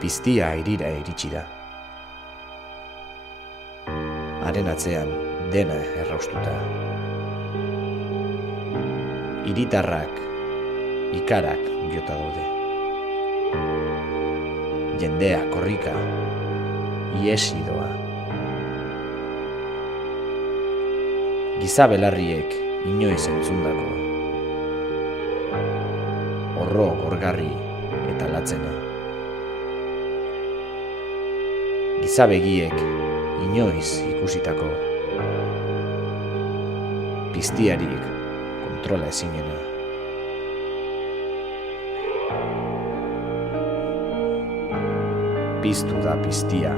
Piztia hirira iritsi da. Haren atzean dena erraustuta. Hiritarrak, ikarak jota daude. Jendea korrika, iesi doa. Giza belarriek inoiz entzundako. Orro gorgarri eta latzena. Giza begiek inoiz ikusitako. Piztiarik kontrola ezinena. Piztu da piztia.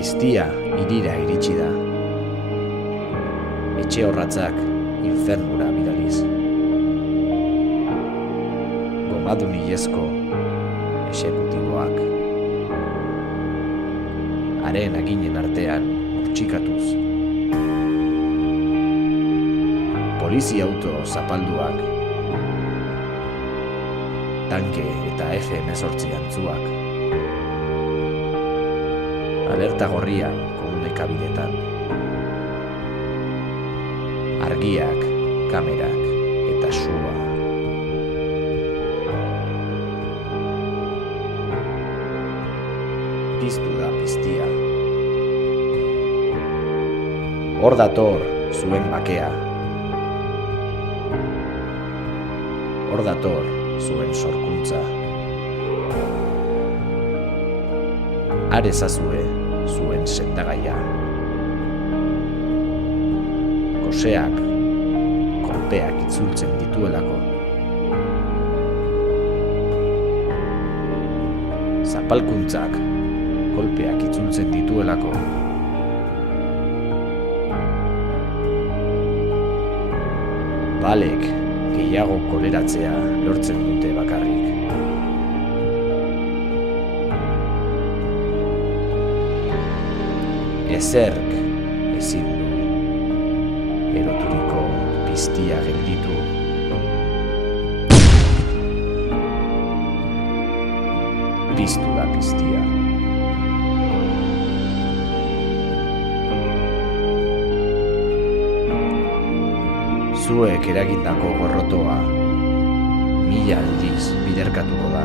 Piztia hirira iritsi da. Etxe horratzak infernura bidaliz. Gomadun ilezko esekutiboak. Haren aginen artean urtsikatuz. Polizia auto zapalduak. Tanke eta F-18 antzuak. Alerta gorria komunikabidetan. Argiak, kamerak eta sua. Piztu da piztia. Hor dator zuen bakea. Hor dator zuen sorkuntza. Har ezazue zuen sendagaia. Goseak, kolpeak itzultzen dituelako. Zapalkuntzak, kolpeak itzultzen dituelako. Balek gehiago koleratzea lortzen dute bakarrik. Ezerk ezin du eroturiko piztia gelditu. Piztu da piztia. Zuek eragindako gorrotoa 1000 aldiz biderkatuko da.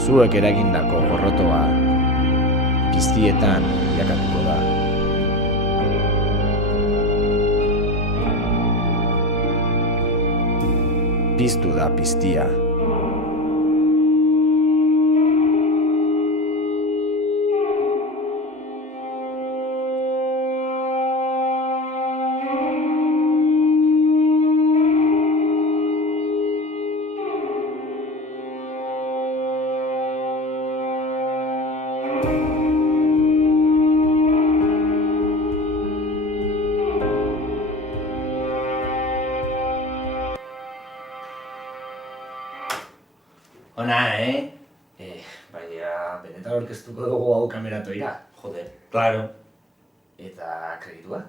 Zuek eragindako gorrotoa piztietan bilakatuko da. Piztu da piztia. Ona, baina benetan orkestuko dugu hau kameratoira, joder. Claro. Eta kredituak?